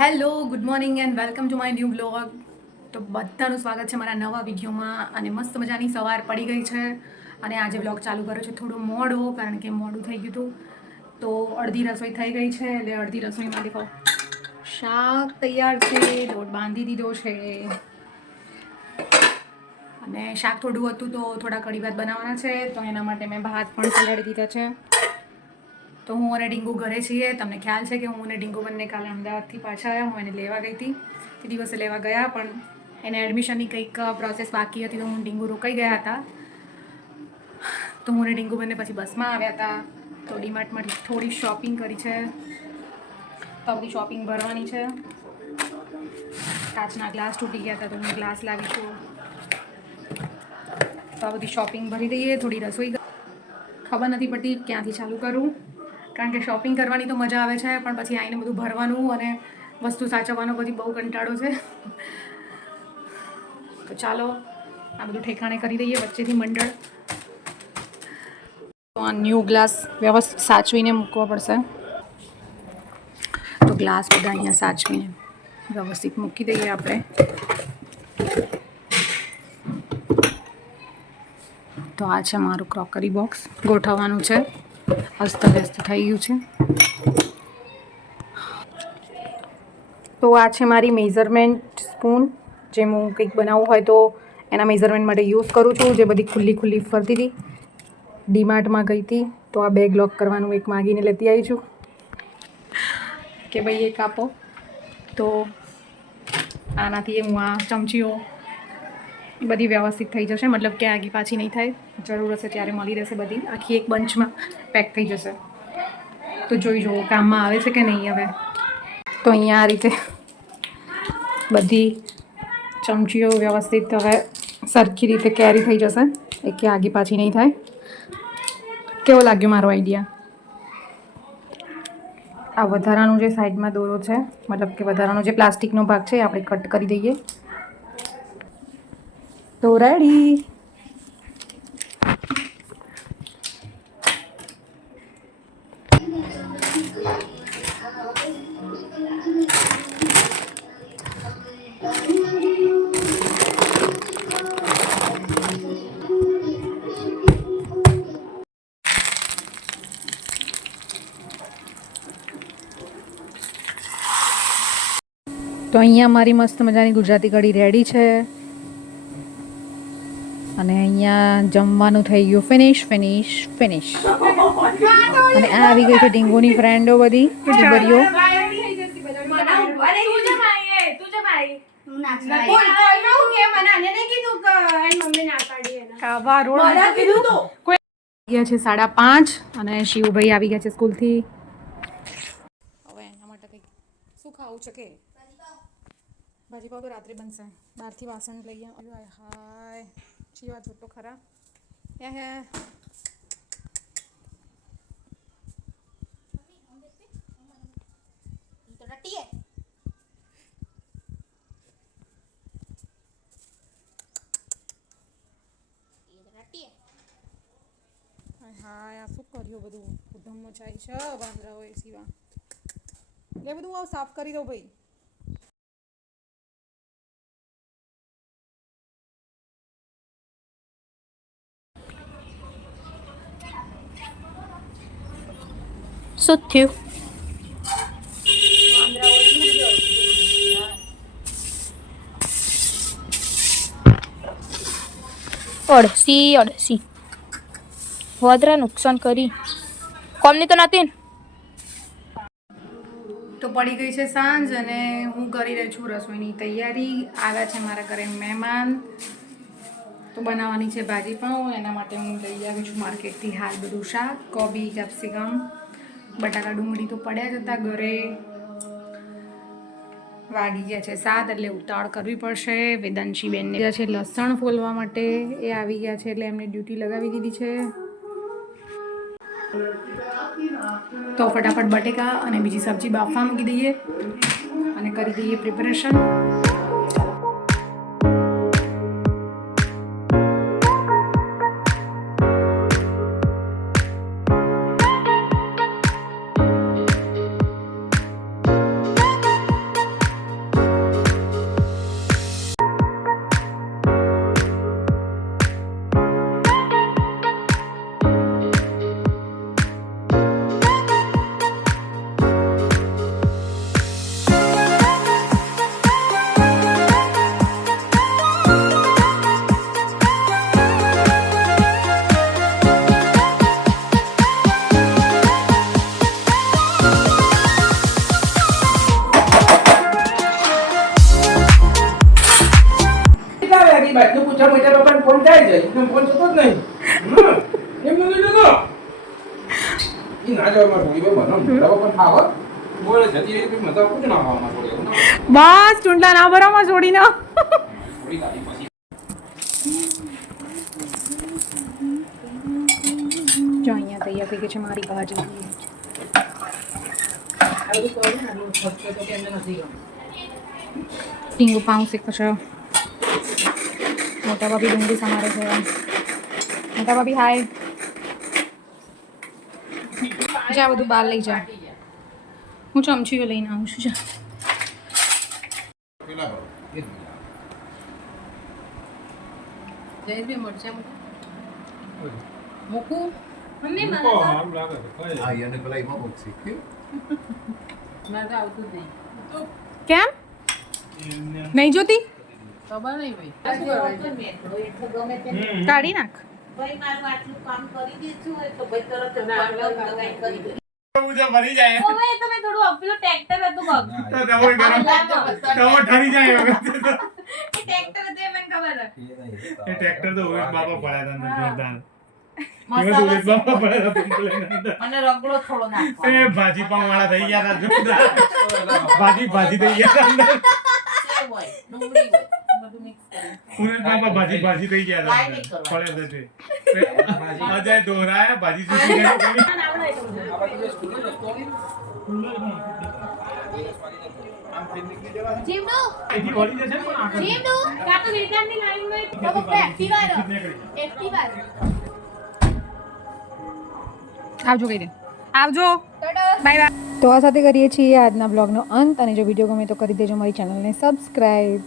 Hello, good morning and welcome to my new blog તો બધાનું સ્વાગત છે મારા નવા વિડીયોમાં અને મસ્ત મજાની સવાર પડી ગઈ છે અને આજે બ્લોગ ચાલુ કર્યો છે થોડું મોડું, કારણ કે મોડું થઈ ગયું હતું. તો અડધી રસોઈ થઈ ગઈ છે, એટલે અડધી રસોઈમાં દેખો, શાક તૈયાર છે લોટ બાંધી દીધો છે. અને શાક થોડું હતું તો થોડા કડી ભાત બનાવવાના છે, તો એના માટે મેં ભાત પણ પલાળી દીધા છે. તો હું અને ડીંગુ ઘરે છીએ. તમને ખ્યાલ છે કે હું અને ડીંગુ બંને કાલે અમદાવાદથી પાછા આવ્યા. હું એને લેવા ગઈ હતી. તે દિવસે લેવા ગયા, પણ એને એડમિશનની કંઈક પ્રોસેસ બાકી હતી તો હું ડીંગુ રોકાઈ ગયા હતા. તો હું અને ડીંગુ બંને પછી બસમાં આવ્યા હતા. તો ડીમાર્ટમાંથી થોડી શોપિંગ કરી છે. તો બધી શોપિંગ ભરવાની છે. કાચના ગ્લાસ તૂટી ગયા હતા તો હું ગ્લાસ લાવીશું તો આ બધી શોપિંગ ભરી દઈએ. થોડી રસોઈ ખબર નથી પડતી ક્યાંથી ચાલુ કરું. કારણ કે શોપિંગ કરવાની તો મજા આવે છે, પણ પછી આવીને બધું ભરવાનું અને વસ્તુ સાચવવાનો પછી બહુ કંટાળો છે. તો ચાલો, આ બધું ઠેકાણે કરી દઈએ વચ્ચેથી મંડળ. તો આ ન્યૂ ગ્લાસ વ્યવસ્થિત સાચવીને મૂકવો પડશે. તો ગ્લાસ બધા અહીંયા સાચવીને વ્યવસ્થિત મૂકી દઈએ આપણે. તો આ છે મારું ક્રોકરી બોક્સ ગોઠવવાનું છે. અસ્તવ્યસ્ત થઈ ગયું છે. તો આ છે મારી મેઝરમેન્ટ સ્પૂન જે હું કંઈક બનાવવું હોય તો એના મેઝરમેન્ટ માટે યુઝ કરું છું. જે બધી ખુલ્લી ખુલ્લી ફરતી હતી. ડીમાર્ટમાં ગઈ હતી. તો આ બેગ લોક કરવાનું એક માગીને લેતી આવી છું. કે ભાઈ એક આપો તો આનાથી હું આ ચમચીઓ બધી વ્યવસ્થિત થઈ જશે. મતલબ કે આગી પાછી નહીં થાય. જરૂર હશે ત્યારે મળી રહેશે બધી. આખી એક બંચમાં પેક થઈ જશે. તો જોઈ જુઓ, કામમાં આવે છે કે નહીં હવે? તો અહીંયા આ રીતે બધી ચમચીઓ વ્યવસ્થિત હવે સરખી રીતે કેરી થઈ જશે. એ કે આગી પાછી નહીં થાય. કેવો લાગ્યો મારો આઈડિયા? આ વધારાનું જે સાઈડમાં દોરો છે, મતલબ કે વધારાનો જે પ્લાસ્ટિકનો ભાગ છે, એ આપણે કટ કરી દઈએ. તો રેડી તો અહીંયા મારી મસ્ત મજાની ગુજરાતી કઢી રેડી છે. અને અહીંયા જમવાનું થઈ ગયું. ફિનિશ ફિનિશ ફિનિશ અને આ આવી ગઈ છે ડીંગોની ફ્રેન્ડો બધી ડીબરીઓ ગયા છે સાડા પાંચ અને શિવભાઈ આવી ગયા છે સ્કૂલથી. હવે એના માટે કંઈક શું ખાવું છે કે? તો રાત્રે બનશે. બહારથી વાસણ લઈ આવ્યા હાય. ચીવા જોતો ખરા હે હે હાય હાય આ શું કર્યું બધું ઉધમ મચાઈ છે વાંદરાઓ એ સિવા લે બધું આવ સાફ કરી દો ભાઈ શું થયું? અડસી અડસી વાદરા નુકસાન કરી. કોમની તો નથી તો પડી ગઈ છે સાંજ અને હું કરી રહી છું રસોઈની તૈયારી. આવ્યા છે મારા ઘરે મહેમાન. તો બનાવવાની છે ભાજી પણ, એના માટે હું લઈ આવી છું માર્કેટથી હાલ બધું શાક, કોબી, કેપ્સિકમ. બટાકા ડુંગળી તો પડ્યા જ હતા ઘરે. વાગી ગયા છે સાત એટલે ઉતાવળ કરવી પડશે. વેદાંશી બેનને ગયા છે લસણ ફોલવા માટે. એ આવી ગયા છે એટલે એમને ડ્યુટી લગાવી દીધી છે. તો ફટાફટ બટેકા અને બીજી સબ્જી બાફવા મૂકી દઈએ અને કરી દઈએ પ્રિપરેશન. બસ ચૂંટલા ના ભરામાં છોડી ના પછી. જો અહીંયા તૈયાર થઈ ગઈ છે મારી ભાજી. ટીંગુ પાઉં શીખો છો. મોટા ભાભી ડુંગળી સમારે છે. મોટા ભાભી હાય. જા બધું બહાર લઈ જા. હું ચમચીઓ લઈને આવું છું જા. મૂકું? કેમ? નહીં. જોતી? કાઢી એને કેમ નહીં જોતી કાઢી નાખ ટ્રેક્ટર હતા અંદર જોરદાર. એમાં તો ઉમેશ બાપા પડ્યા હતા અંદર. મને એ ભાજી પાઉં વાળા થઈ ગયા હતા જોરદાર. ભાજી ભાજી થઈ ગયા બધું મિક્સ કરી. બાપા ભાજી ભાજી થઈ ગયા હતા. અજય દોહરાયા ભાજી ગઈ. આવજો કહી દે. આવજો. બાય બાય તો આ સાથે કરીએ છીએ આજના બ્લોગનો અંત અને જો વીડિયો ગમે તો કરી દેજો મારી ચેનલને સબસ્ક્રાઈબ